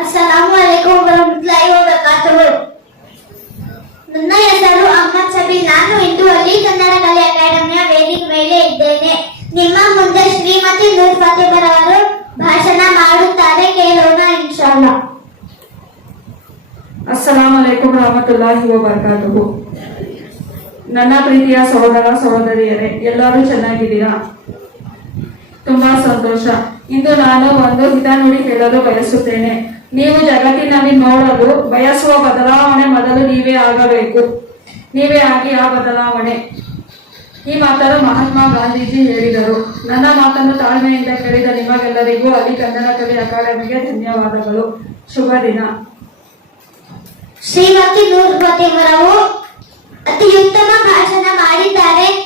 ಅಸ್ಸಲಾಮು ಅಲೈಕುಂ ವರಹಮತುಲ್ಲಾಹಿ ವಬರಕಾತುಹು. ನನ್ನ ಹೆಸರು ಅಹಮದ್ ಸಬೀರ್. ನಾನು ಇಂದು ಅಲ್ಲಿ ಕನ್ನಡ ಕಲೆ ಅಕಾಡೆಮಿಯ ವೇದಿಕೆ ಮೇಲೆ ಇದ್ದೇನೆ. ನಿಮ್ಮ ಮುಂದೆ ಶ್ರೀಮತಿ ನೂರ್ ಫಾತಿಮರವರು ಭಾಷಣ ಮಾಡುತ್ತಾರೆ, ಕೇಳೋಣ ಇನ್ಶಾಅಲ್ಲಾ. ಅಸ್ಸಲಾಮು ಅಲೈಕುಂ ವರಹಮತುಲ್ಲಾಹಿ ವಬರಕಾತುಹು. ನನ್ನ ಪ್ರೀತಿಯ ಸಹೋದರ ಸಹೋದರಿಯರೇ, ಎಲ್ಲರೂ ಚೆನ್ನಾಗಿದ್ದೀರಾ? ತುಂಬಾ ಸಂತೋಷ. ಇಂದು ನಾನು ಒಂದು ಹಿತನುಡಿ ಹೇಳಲು ಬಯಸುತ್ತೇನೆ. ನೀವು ಜಗತ್ತಿನಲ್ಲಿ ನೋಡಲು ಬಯಸುವ ಬದಲಾವಣೆ ಮೊದಲು ನೀವೇ ಆಗಬೇಕು. ನೀವೇ ಆಗಿ ಆ ಬದಲಾವಣೆ. ಈ ಮಾತನ್ನು ಮಹಾತ್ಮ ಗಾಂಧೀಜಿ ಹೇಳಿದರು. ನನ್ನ ಮಾತನ್ನು ತಾಳ್ಮೆಯಿಂದ ಕೇಳಿದ ನಿಮಗೆಲ್ಲರಿಗೂ ಅಲ್ಲಿ ಕನ್ನಡ ಕಲೆ ಅಕಾಡೆಮಿಗೆ ಧನ್ಯವಾದಗಳು. ಶುಭ ದಿನ. ಶ್ರೀಮತಿ ನೂರ್ ಫಾತಿಮರವರು ಅತಿ ಉತ್ತಮ ಭಾಷಣ ಮಾಡಿದ್ದಾರೆ.